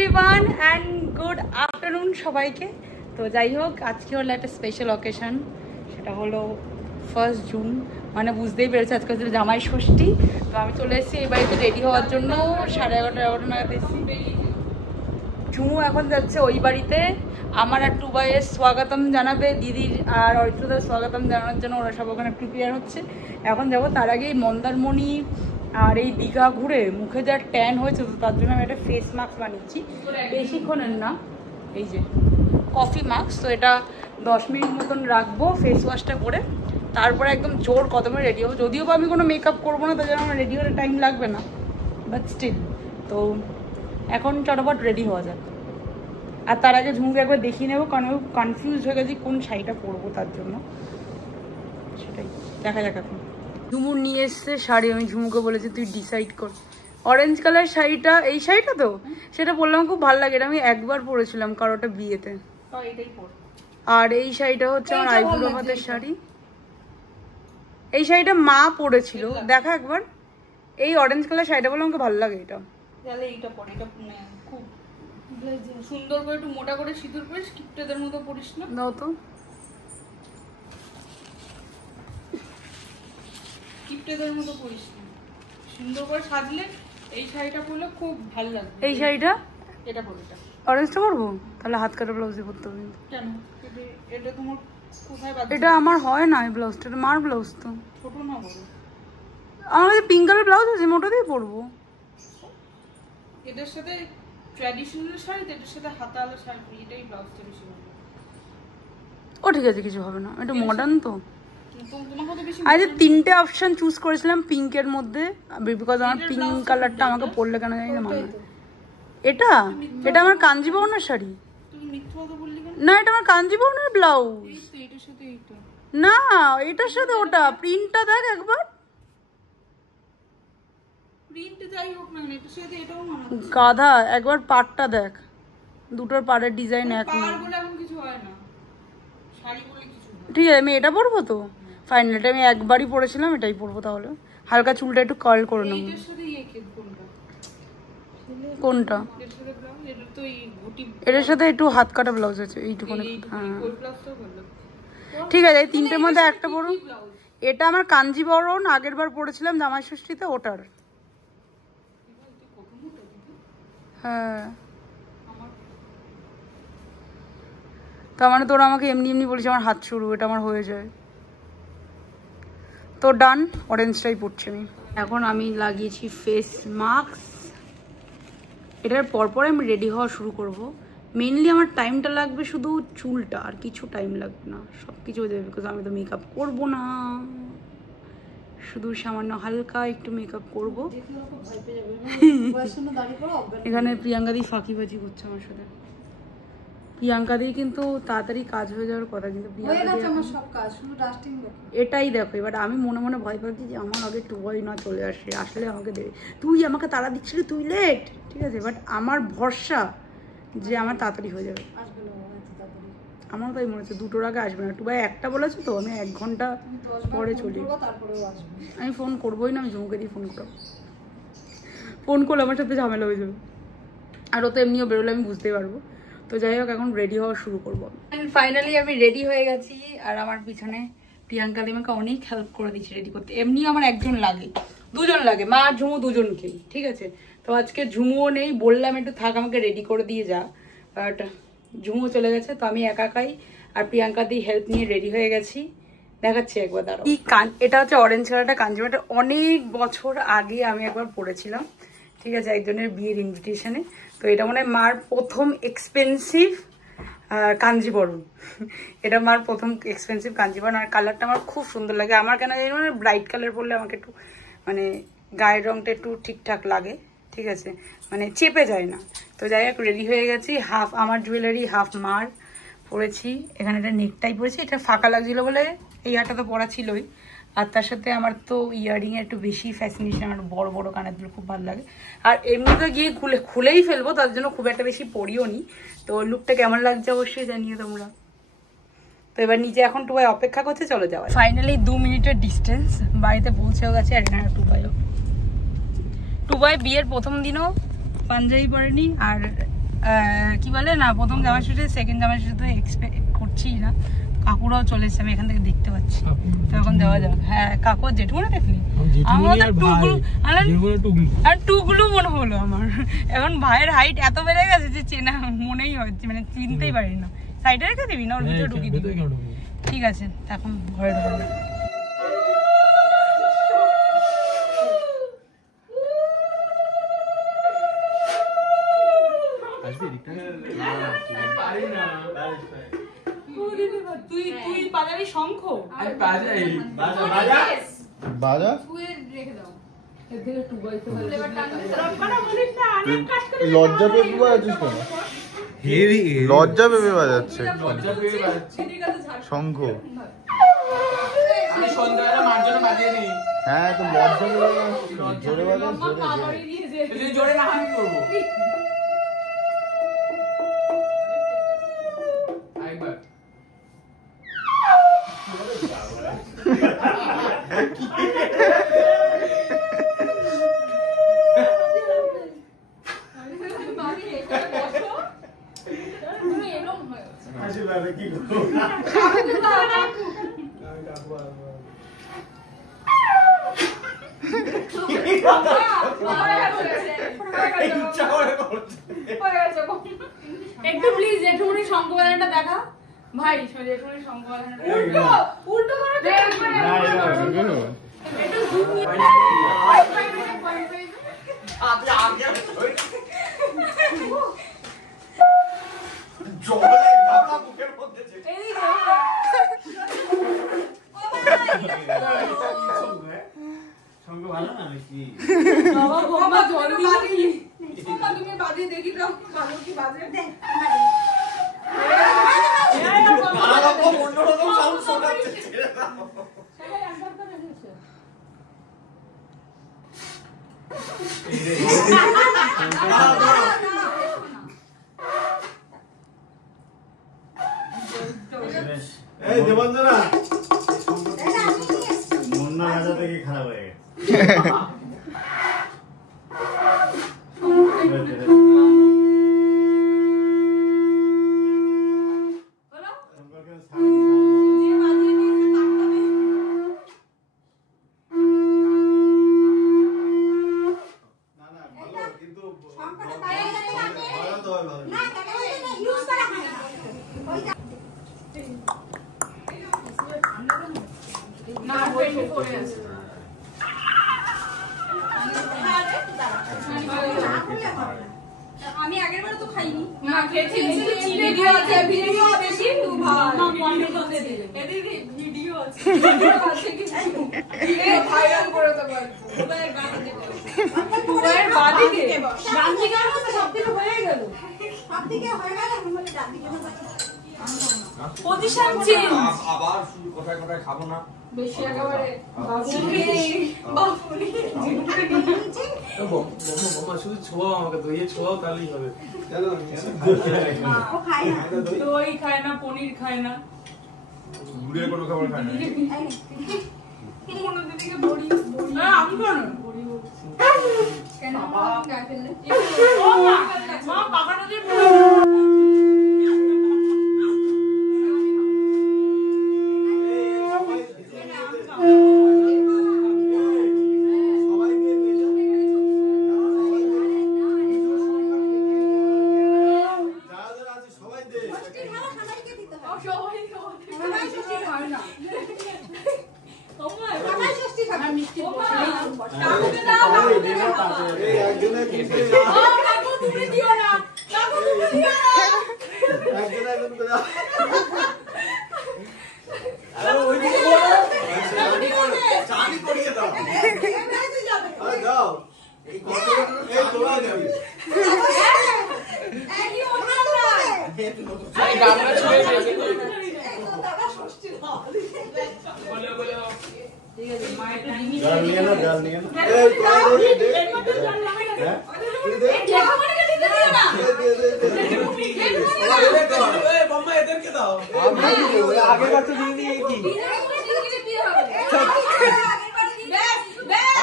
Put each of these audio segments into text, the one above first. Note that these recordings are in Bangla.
এভরিওয়ান অ্যান্ড গুড আফটারনুন সবাইকে। তো যাই হোক, আজকে হলো একটা স্পেশাল অকেশন, সেটা হলো 1 জুন, মানে বুঝতেই পেরেছি আজকে হচ্ছে জামাই ষষ্ঠী। তো আমি চলে এসেছি এই বাড়িতে রেডি হওয়ার জন্য, 11:30 নাগাদ এসেছি। ঝুমু এখন যাচ্ছে ওই বাড়িতে, আমার আর টুবাইয়ের স্বাগতম জানাবে, দিদির আর অরিত্রদার স্বাগতম জানানোর জন্য ওরা সব ওখানে প্রিপেয়ার হচ্ছে। এখন যাবো, তার আগেই মন্দারমণি আর এই দীঘা ঘুরে মুখে যা ট্যান হয়েছে, তো তার জন্য আমি একটা ফেস মাস্ক বানিয়েছি, বেশিক্ষণের না, এই যে কফি মাস্ক। তো এটা 10 মিনিট মতন রাখবো ফেস ওয়াশটা করে, তারপরে একদম জোর কদমে রেডি হবো। যদিও বা আমি কোনো মেকআপ করবো না, তার জন্য আমার রেডি হতে টাইম লাগবে না, বাট স্টিল। তো এখন চটপট রেডি হওয়া যাক। আর তার আগে ঝুমুকে একবার দেখিয়ে নেবো, কারণ আমি কনফিউজ হয়ে গেছি কোন শাড়িটা পরবো, তার জন্য সেটাই দেখা যাক। এখন ঝুমুর নিয়ে এসছে শাড়ি, আমি ঝুমুকে বলেছি তুই ডিসাইড কর। অরেঞ্জ কালার শাড়িটা, এই শাড়িটা তো সেটা বললাম খুব ভালো লাগে, এটা আমি একবার পরেছিলাম কারোটা বিয়েতে। আর এই শাড়িটা হচ্ছে আমার আইবুড়ো হাতের শাড়ি, এই শাড়িটা মা পরেছিল, দেখা একবার। এই অরেঞ্জ কালার শাড়িটা বললাম আমাকে ভালো লাগে, এটা এইটা পরে, এটা খুব সুন্দর করে একটু মোটা করে সিঁদুর পরিস, কিপটেদের মতো পরিস না, দাও তো কিপটেদের মতো পরিস না, সুন্দর করে সাজলে এই শাড়িটা পরলে খুব ভালো লাগবে। এই শাড়িটা এটা পরে, এটা অরেঞ্জটা পরবো, তাহলে হাত কাটা ব্লাউজে পরতে হবে। কেন এটা তোমার কোথায় বাদ? এটা আমার হয় না, এই ব্লাউজটা মার ব্লাউজ, তো ছোট না বড়? আমার কাছে পিঙ্ক কালার ব্লাউজ আছে, মোটা দিয়ে পরবো। এটার সাথে ট্র্যাডিশনাল শাড়ি, এটার সাথে হাতাওয়ালা শাড়ি, এটাই ব্লাউজটা বেশি ভালো। ও ঠিক আছে, কিছু হবে না, এটা মডার্ন তো। আজ 3টে অপশন চুজ করেছিলাম পিঙ্কের মধ্যে, বিকজ আমার পিঙ্ক কালারটা আমাকে পরলে কেন জানি না মানে। এটা এটা আমার কাঞ্জিবরণের শাড়ি না, এটা আমার কাঞ্জিবরণের ব্লাউজ না, এটার সাথে ওটা প্রিন্টটা দেখ একবার, গাধা একবার পাড়টা দেখ, দুটোর পাড়ের ডিজাইন এক। ঠিক আছে, আমি এটা পরবো তো ফাইনাল, এটা আমি একবারই পরেছিলাম, এটাই পরবো। তাহলে হালকা চুলটা একটু কার্ল করে নেবো। কোনটা? এটার সাথে একটু হাত কাটা ব্লাউজ আছে, এইটুকুনি। হ্যাঁ ঠিক আছে, এই 3টের মধ্যে একটা পরো। এটা আমার কাঞ্জিবরণ, আগের বার পরেছিলাম জামাই ষষ্ঠীতে, ওটার। হ্যাঁ তার মানে তোরা আমাকে এমনি এমনি বলিস আমার হাত শুরু, এটা আমার হয়ে যায়। তো ডান, অরেঞ্জটাই পরছি আমি। এখন আমি লাগিয়েছি ফেস মাস্ক, এটার পরপর আমি রেডি হওয়া শুরু করব। মেনলি আমার টাইমটা লাগবে শুধু চুলটা, আর কিছু টাইম লাগবে না, সব কিছু হয়ে যাবে, বিকজ আমি তো মেকআপ করবো না, শুধু সামান্য হালকা একটু মেকআপ করবো। এখানে প্রিয়াঙ্কা দি ফাঁকিবাজি করছে আমার সাথে। প্রিয়াঙ্কা দি কিন্তু তাড়াতাড়ি কাজ হয়ে যাওয়ার কথা, কিন্তু এটাই দেখো। এবার আমি মনে মনে ভয় পাচ্ছি যে আমার আগে টুবাই না চলে আসলে আমাকে দেবে। তুই আমাকে তাড়া দিচ্ছিলি, তুই লেট, ঠিক আছে, বাট আমার ভরসা যে আমার তাড়াতাড়ি হয়ে যাবে। আমার তাই মনে হচ্ছে 2টোর আগে আসবে না। টুবাই 1টা বলেছে, তো আমি 1 ঘন্টা পরে চলি। আমি ফোন করবোই না, আমি ঝুমুকে দিয়ে ফোন করবো, ফোন করলে আমার সাথে ঝামেলা হয়ে যাবে, আর ও তো এমনিও বেরোলে আমি বুঝতেই পারবো। তো যাই হোক, এখন রেডি হওয়া শুরু করবো। ফাইনালি আমি রেডি হয়ে গেছি, আর আমার পিছনে প্রিয়াঙ্কা দি আমাকে অনেক হেল্প করে দিচ্ছে রেডি করতে। এমনি আমার একজন লাগে, 2জন লাগে, মা আর ঝুমু 2জনকেই, ঠিক আছে। তো আজকে ঝুমুও নেই, বললাম একটু থাক আমাকে রেডি করে দিয়ে যা, বাট ঝুমু চলে গেছে, তো আমি একাই আর প্রিয়াঙ্কা দি হেল্প নিয়ে রেডি হয়ে গেছি। দেখাচ্ছি একবার, দাঁড়াও। এটা হচ্ছে অরেঞ্জ কালারটা কাঞ্জিবরণ, এটা অনেক বছর আগে আমি একবার পরেছিলাম, ঠিক আছে, একজনের বিয়ের ইনভিটেশনে। তো এটা মনে হয় মার প্রথম এক্সপেন্সিভ কাঞ্জিবরণ, এটা মার প্রথম এক্সপেন্সিভ কাঞ্জিবরণ। আর কালারটা আমার খুব সুন্দর লাগে, আমার কেন জানি মানে ব্রাইট কালার পরলে আমাকে একটু মানে গায়ের রঙটা একটু ঠিকঠাক লাগে, ঠিক আছে, মানে চেপে যায় না। তো যাই হোক, রেডি হয়ে গেছি, হাফ আমার জুয়েলারি হাফ মার পরেছি। এখানে একটা নেকটাই পরেছি, এটা ফাঁকা লাগছিল বলে এই হারটা তো পরা ছিলই, আর তার সাথে আমার তো ইয়ারিং একটু বেশি ফ্যাসিনেশন, আমার বড় বড় কানের দুল খুব ভালো লাগে। আর এমনিতে গিয়ে খুলেই ফেলবো, তার জন্য খুব একটা বেশি পরিও নি। তো লুকটা কেমন লাগছে অবশ্যই জানিয়ে তোমরা। তো এবার নিচে এখন টুবাই অপেক্ষা করছে, চলে যাওয়া। ফাইনালি 2 মিনিটের ডিস্টেন্স, বাড়িতে পৌঁছেও গেছে। আর এখানে টুবাই বিয়ের প্রথম দিনও পাঞ্জাবি পরেনি, আর কি বলে না, প্রথম জামা ষষ্ঠী সেকেন্ড জামা ষষ্ঠী তো এক্সপেক্ট করছি না। কাকুরাও চলে এসেছে, আমি এখান থেকে দেখতে পাচ্ছি। তো এখন দেওয়া যাবে। হ্যাঁ কাকু জেঠুমনি দেখলি, আমার টুকলু মনে হলো আমার। এখন ভাইয়ের হাইট এত বেড়ে গেছে যে চেনা মনেই হচ্ছে, মানে চিনতেই পারি না। সাইডে রেখে দিবি না ওর ভিতরে ঢুকিয়ে দিবি? ঠিক আছে, এখন ঘরে ঢুকবে। তুই বাজাবি শঙ্খ? আমি বাজাই। বাজা রেখে দাও। লজ্জা পেয়ে বাজাচ্ছিস কেন? লজ্জা পেয়ে বাজাচ্ছে শঙ্খ। হ্যাঁ তো লজ্জা পেয়ে জোরে বাজাস, জোরে না আমি করবো। একটু প্লিজ জেঠুমনি শঙ্খ বাজানোটা দেখা ভাই। জেঠুমনি শঙ্খ বাজানোটা উল্টো উল্টো করে দে। একটু জুম আগে আগে জলে গাটা মুখের মধ্যে এই শঙ্খ ভালো না নাকি? বাবা বাবা জল বাজি বাবা তুমি বাজি দেখি দাও ভালো কি বাজে দে। বাবা বাবা অন্যরকম সাউন্ড শোনাচ্ছে। সবাই আন্দাজ করে রেখেছে। এই দেবন্দনা মুন্না রাজা থেকে খারাপ হয়ে গেছে। আমি আগের বার তো খাইনি না, খেয়েছি। ভিডিও আছে, ভিডিও বেশি তুই ভাই না বন্ধ করে দে। এদিকে ভিডিও আছে, ভিডিও আছে কিন্তু এ ভাইরাল করে দেব। ওদের বাড়িতে ওদের বাড়িতে গান্ধী গান তো সবদিকে হয়ে গেল, সবদিকে হয়ে গেল। আমি বলি গান্ধী গান পজিশন চেঞ্জ আবার শুরু। কোথায় কোথায় খাবো না বেশি একেবারে বাবুনি বোমা শুধু ছোঁয়াও আমাকে, দইয়ে ছোঁয়াও তাহলেই হবে। দই খায় না, পনির খায় না, গুড়ের কোনো খাবার খায় না। কোনো দিদিকে বড়ি আমি কেন বড়ি কেন গায়ে ফেললে? মা পাকাটা দিয়ে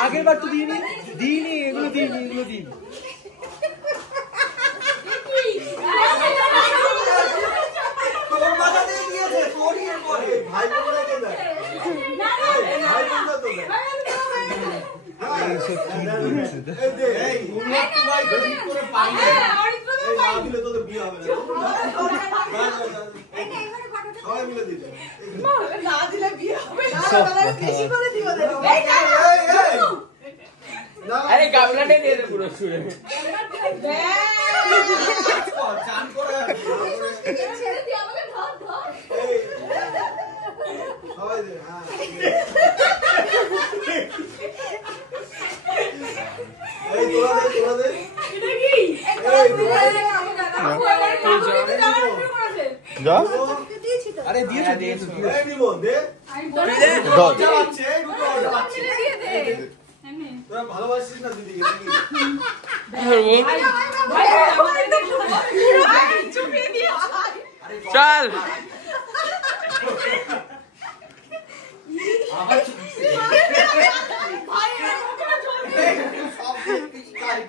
আগের বার তো দিইনি এগুলো দিইনি বিয়ে হবে না সবাই মিলে দিতে না দিলে বিয়ে হবে না বেশি করে দিও আরে গামলাটা দিয়ে দে পুরো ছুঁড়ে চান করে ছেড়ে দি আমাকে ধর ধর সবাই দে হ্যাঁ এই তোরা দে এটা কি এই তোরা দে যা আরে দিয়েছো এই নিমো দে আমি বলে লজ্জা পাচ্ছে এই দুটো লজ্জা পাচ্ছে দিয়ে দে তোরা ভালোবাসিস না দিদিকে নাকি ভাই আমাদের দেখো চুপিয়ে দিয়ে চল আবার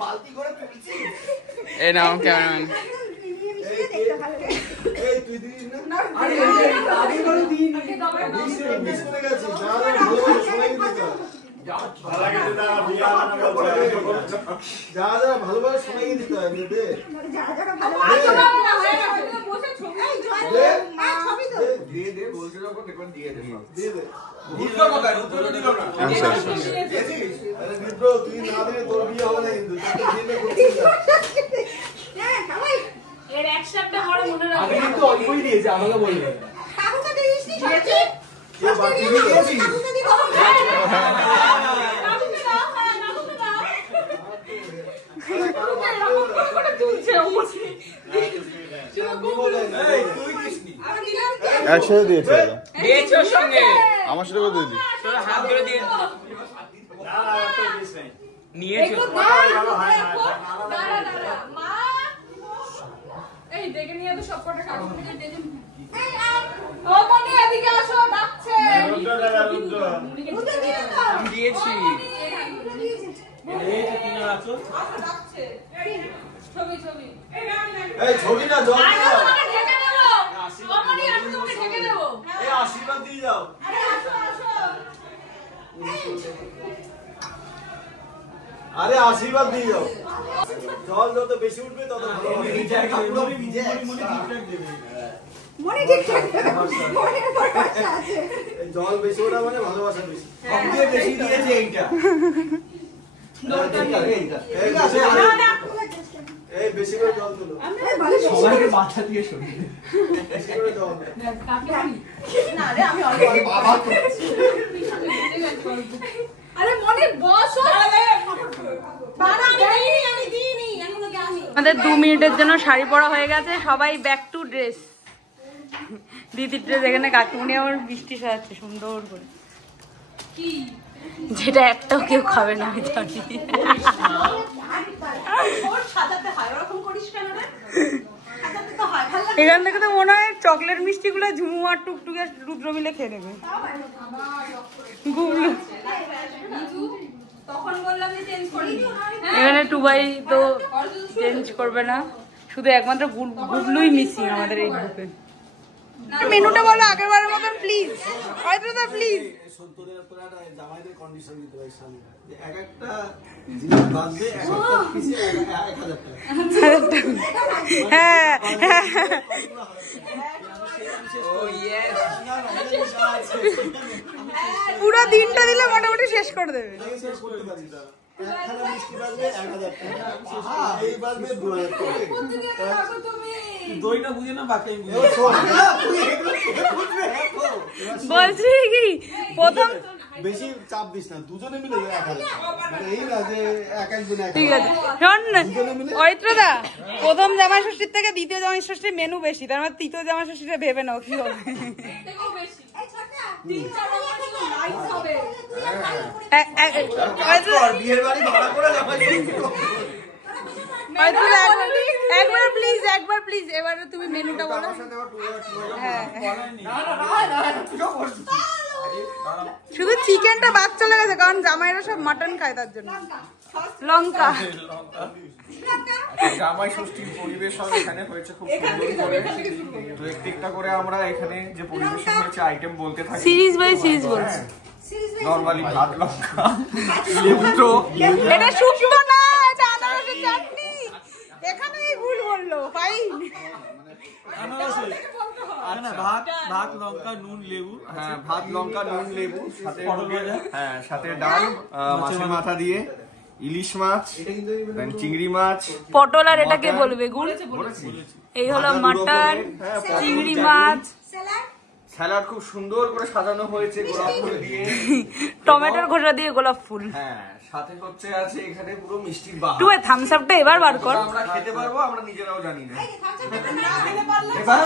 বালতি করে তুলছি এই নাও ক্যামেরাম্যান এই তুই দিস না আরে আগে করে দিন মিস করে গেছি যা ভালোভাবে সময় দিতে হয় দে দে বলতে যখন দেখবেন দিয়ে দে দিয়ে দে বুঝলো কথা উত্তর দিল না আরে বিপ্র তুই না দিলে তোর বিয়ে হবে না কিন্তু এর এক সপ্তাহ পরে মনে রাখবে আমি কিন্তু অল্পই দিয়েছি আমাকে বলবে কাকুকে দিস নি সত্যি কে বাকি দিয়েছি কাকুকে দিব কাকুকে দাও কাকুকে দাও করে তুলছে ওমসি এই তুই দিসনি আমি দিলাম একসাথে দিয়েছে ওরা। দিয়েছো সঙ্গে আমার সাথে করে দিলি তোর হাত ধরে দিয়ে নিয়েছো দেখো দেখো দাঁড়া দাঁড়া মা এই দেখে নিয়ে তো সব কটা কাগজ থেকে দেখে এই ও মনি এদিকে আসো ডাকছে দুটো দিয়ে দাও আমি দিয়েছি ডাকছে ছবি ছবি এই ছবি না জল আমি দাও তোমাকে ঢেকে দেব ও মনি আমি তোমাকে ঢেকে দেব এই আশীর্বাদ দিয়ে যাও আরে আসো আসো আরে আশীর্বাদ দিয়ে যাও জল যত বেশি উঠবে তত ভালো হবে মনে ঠিকঠাক মনে ভাষা আছে এই জল বেশি ওঠা মানে ভালোবাসা বেশি সবচেয়ে বেশি দিয়েছে এইটা ঠিক আছে এই বেশি করে জল তুলো সবাইকে মাথা দিয়ে শুনি বেশি করে জল না রে আমি অল্প বাবা তো আরে মনি বসো বাবা আমি দিইনি এখনো যাইনি আমাদের 2 মিনিটের জন্য শাড়ি পরা হয়ে গেছে সবাই ব্যাক টু ড্রেস দিদির ড্রেস এখানে কাকিমুনি আমার বৃষ্টি সাজাচ্ছে সুন্দর করে কি যেটা একটাও কেউ খাবে না আমি জানি ওর সাজাতে হয় ওরকম করিস কেন রে সাজাতে তো হয় ভালো লাগে এখান থেকে তো মনে হয় চকলেট মিষ্টিগুলো ঝুমু আর টুকটুকে রুদ্র মিলে খেয়ে নেবে গুবলু তখন বললাম যে চেঞ্জ করি এখানে টুবাই তো চেঞ্জ করবে না শুধু একমাত্র গুবলুই মিসিং আমাদের এই গ্রুপে মেনুটা বলো আগেরবারের মতন প্লিজ হয়তো তো প্লিজ সন্তুদের তোরা জামাইদের কন্ডিশন দিতে হয় সামনে এক একটা জিনিস বাদ দিয়ে এক একটা পিছে 1000 টাকা হ্যাঁ ও ইয়েস পুরো দিনটা দিলে মোটামুটি শেষ করে দেবে শেষ করতে পারি না একখানা মিষ্টি বাজবে 1000 টাকা এই বাজবে 2000 টাকা তুমি দইটা বুঝে না বাকি আমি বুঝি বলছি কি প্রথম বেশি চাপ দিস না দুজনে মিলে 1000 মানে এই না যে এক একজন এক ঠিক আছে শোন অরিত্রদা প্রথম জামাই ষষ্ঠীর থেকে দ্বিতীয় জামাই ষষ্ঠীর মেনু বেশি তার মানে তৃতীয় জামাই ষষ্ঠীটা ভেবে নাও কি হবে দেখো বেশি 3-4 রকমের লাইটস হবে বিয়ের বাড়ি ভাড়া করে জামাই একবার প্লিজ এবারে তুমি মেনুটা বলো হ্যাঁ শুধু চিকেনটা বাদ চলে গেছে কারণ জামাইরা সব মাটন খায় তার জন্য লঙ্কা জামাই ষষ্ঠীর পরিবেশন এখানে হয়েছে খুব সুন্দর করে তো একটা করে আমরা এখানে যে পরিবেশন হয়েছে আইটেম বলতে থাকি সিরিজ বাই সিরিজ বলছি নরমালি ভাত লঙ্কা লেবু এটা শুকনো না এটা আনারসের চাটনি এখানেই ভুল বললো ফাইন ভাত লঙ্কা নুন লেবু। হ্যাঁ, ভাত লঙ্কা নুন লেবু, সাথে হ্যাঁ সাথে ডাল, মাছের মাথা দিয়ে, ইলিশ মাছ, দেন চিংড়ি মাছ, পটল আর এটাকে বলবে গুড়। এই হলো মাটন, চিংড়ি মাছ, স্যালাড খুব সুন্দর করে সাজানো হয়েছে গোলাপ ফুল দিয়ে, টমেটোর খোসা দিয়ে গোলাপ ফুল। হ্যাঁ সাথে হচ্ছে আছে এখানে পুরো মিষ্টির বাহার। তুই থামস আপটা এবার বার কর। আমরা খেতে পারবো, আমরা নিজেরাও জানি না। এবার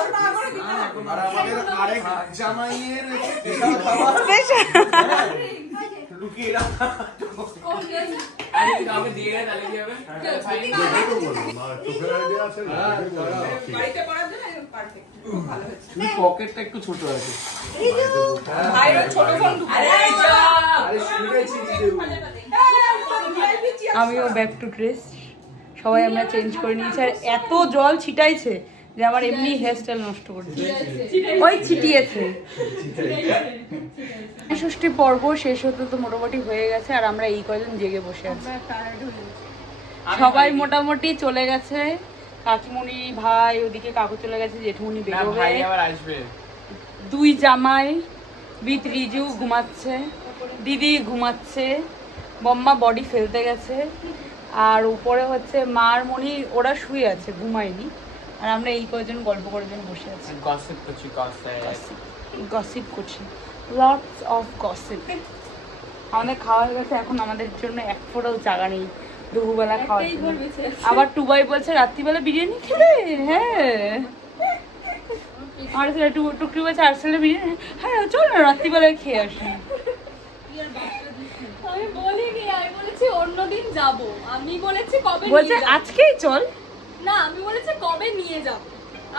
আর আমাদের আরেক জামাইয়ের স্পেশাল খাবার লুকিয়ে রাখা। পকেটটা একটু ছোট আছে। আমিও ব্যাক টু ড্রেস, সবাই আমরা চেঞ্জ করে নিয়েছি। আর এত জল ছিটাইছে যে আমার এমনি হেয়ারস্টাইল নষ্ট করেছে, ওই ছিটিয়েছে। ষষ্ঠী পর্ব শেষ হতে তো মোটামুটি হয়ে গেছে, আর আমরা এই কয়জন জেগে বসে আছি। সবাই মোটামুটি চলে গেছে, কাকিমণি ভাই ওদিকে, কাকু চলে গেছে, জেঠুমনি বেরোবে, দুই জামাই উইথ রিজু ঘুমাচ্ছে, দিদি ঘুমাচ্ছে, বম্মা বডি ফেলতে গেছে, আর উপরে হচ্ছে মার মনি ওরা শুয়ে আছে, ঘুমায়নি। আর আমরা এই কয়জন গল্প করার জন্য বসে আছি, গসিপ করছি, লটস অফ গসিপ। আমাদের খাওয়া হয়ে গেছে, এখন আমাদের জন্য এক ফোঁটাও জায়গা নেই দুপুরবেলা খাওয়ার জন্য। আবার টুবাই বলছে রাত্রিবেলা বিরিয়ানি খেলে, হ্যাঁ আর টুকরি বলছে আর্সেলে বিরিয়ানি, হ্যাঁ চল না রাত্রিবেলায় খেয়ে আসি। আমি বলিনি, আমি বলেছি অন্যদিন যাব, আমি বলেছি কবে বলছে আজকেই চল, না আমি বলেছি কবে নিয়ে যাব,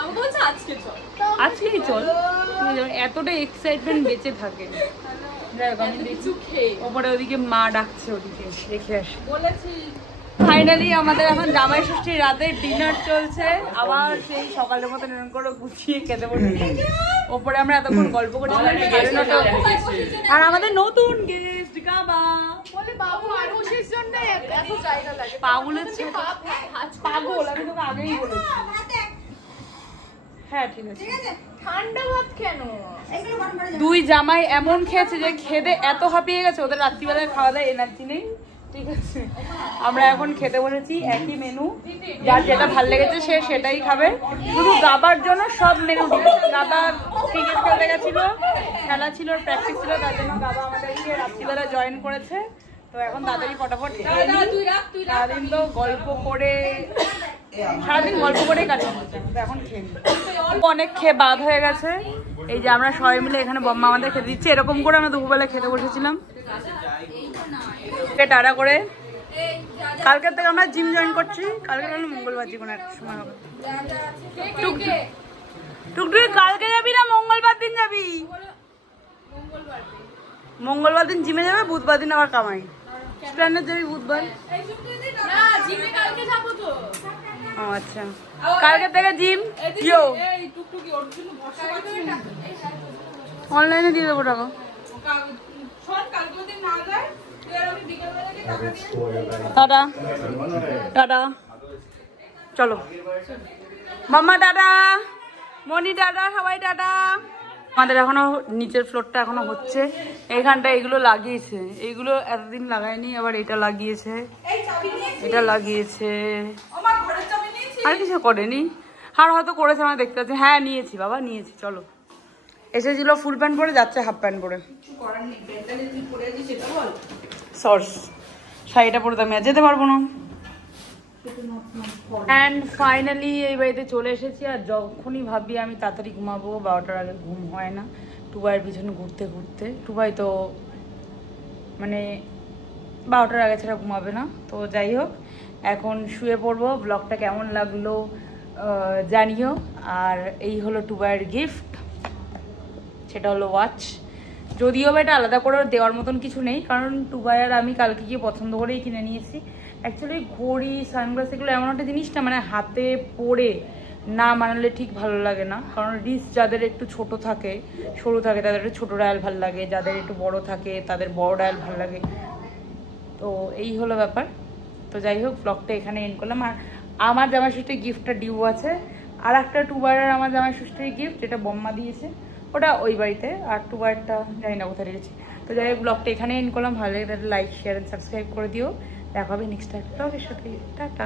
আমি বলছি আজকে চল, আজকেই চল। এতটা এক্সাইটমেন্ট বেঁচে থাকে। আমি দেখছি ওপরে ওদিকে মা ডাকছে, ওদিকে দেখে আসি বলেছি। ফাইনালি আমাদের এখন জামাই ষষ্ঠীর রাতে ডিনার চলছে, আবার সেই সকালের মতো এরকম করে গুছিয়ে খেতে বসেছি। ওপরে আমরা এতক্ষণ গল্প করছিলাম, আর আমাদের নতুন গেস্ট গাবা বলে বাবু আরুষের জন্য এত জায়গা লাগে, পাগলের পাগল, আমি তোকে আগেই বলেছি। হ্যাঁ ঠিক আছে, ঠান্ডা ভাত কেন? দুই জামাই এমন খেয়েছে যে খেতে এত হাঁপিয়ে গেছে, ওদের রাত্রিবেলায় খাওয়া দাওয়া এনার্জি নেই। ঠিক আছে, আমরা এখন খেতে বসেছি একই মেনু, যার যেটা ভাল লেগেছে সে সেটাই খাবে। শুধু গাবার জন্য সব মেনু দিল। গাবা ক্রিকেট খেলতে গেছিল, খেলা ছিল, প্র্যাকটিস ছিল, তার জন্য গাবা আমাদেরকে রাত্রিবেলা জয়েন করেছে। তো এখন তাড়াতাড়ি ফটাফট সারাদিন তো গল্প করে, সারাদিন গল্প করেই কাটিয়ে, এখন খেয়ে অনেক খেয়ে বাদ হয়ে গেছে। এই যে আমরা সবাই মিলে এখানে বম্মা আমাদের খেতে দিচ্ছে, এরকম করে আমরা দুপুরবেলা খেতে বসেছিলাম। টাটা করে কালকের থেকে আমরা জিম জয়েন করছি, কালকে হলো মঙ্গলবার, যে কোনো একটা সময় হবে। টুকটুকি কালকে যাবি না মঙ্গলবার দিন যাবি? মঙ্গলবার দিন জিমে যাবে, বুধবার দিন আবার কামাই। স্প্ল্যানেড যাবি বুধবার? ও আচ্ছা, কালকে থেকে জিম। অনলাইনে দিয়ে দেবো টাকা। টাটা টাটা, চলো মাম্মা টাটা, মনি টাটা, সবাই টাটা। আমাদের এখনো নিচের ফ্লোরটা এখনো হচ্ছে, এইখানটা এগুলো লাগিয়েছে, এইগুলো এতদিন লাগায়নি, আবার এটা লাগিয়েছে, এটা লাগিয়েছে, আর কিছু করেনি, আর হয়তো করেছে আমরা দেখতে পাচ্ছি। হ্যাঁ নিয়েছি বাবা, নিয়েছি। চলো, এসেছিল ফুল প্যান্ট পরে, যাচ্ছে হাফ প্যান্ট পরে। সর্স শাড়িটা পরে তো আমি আর যেতে পারবো না। অ্যান্ড ফাইনালি এই বাড়িতে চলে এসেছি, আর যখনই ভাবি আমি তাড়াতাড়ি ঘুমাবো, 12টার আগে ঘুম হয় না। টুবাইয়ের পিছনে ঘুরতে ঘুরতে, টুবাই তো মানে 12টার আগে ছাড়া ঘুমাবে না। তো যাই হোক, এখন শুয়ে পড়বো। ব্লগটা কেমন লাগলো জানিও। আর এই হলো টুবাইয়ের গিফট, সেটা হলো ওয়াচ। যদিও বা এটা আলাদা করে দেওয়ার মতন কিছু নেই, কারণ টুবাই আর আমি কালকে গিয়ে পছন্দ করেই কিনে নিয়েছি। অ্যাকচুয়ালি ঘড়ি, সানগ্লাস এগুলো এমন একটা জিনিস না, মানে হাতে পরে না মানালে ঠিক ভালো লাগে না। কারণ রিস্ট যাদের একটু ছোট থাকে, সরু থাকে, তাদের একটু ছোটো ডায়াল ভালো লাগে, যাদের একটু বড় থাকে তাদের বড় ডায়াল ভালো লাগে। তো এই হলো ব্যাপার। তো যাই হোক, ব্লগটা এখানে এন্ড করলাম। আর আমার জামাই ষষ্ঠীর গিফটটা ডিউ আছে, আর একটা টুবারের আমার জামাই ষষ্ঠীর গিফট, যেটা বম্মা দিয়েছে, ওটা ওই বাড়িতে। আর টুবারটা জানি না কোথায় রেখেছি। তো যাই হোক, ব্লগটা এখানে এন্ড করলাম। ভালো লাগে তাহলে লাইক শেয়ার অ্যান্ড সাবস্ক্রাইব করে দিও। দেখা হবে নেক্সট একটা ব্লগের সাথে। টাটা।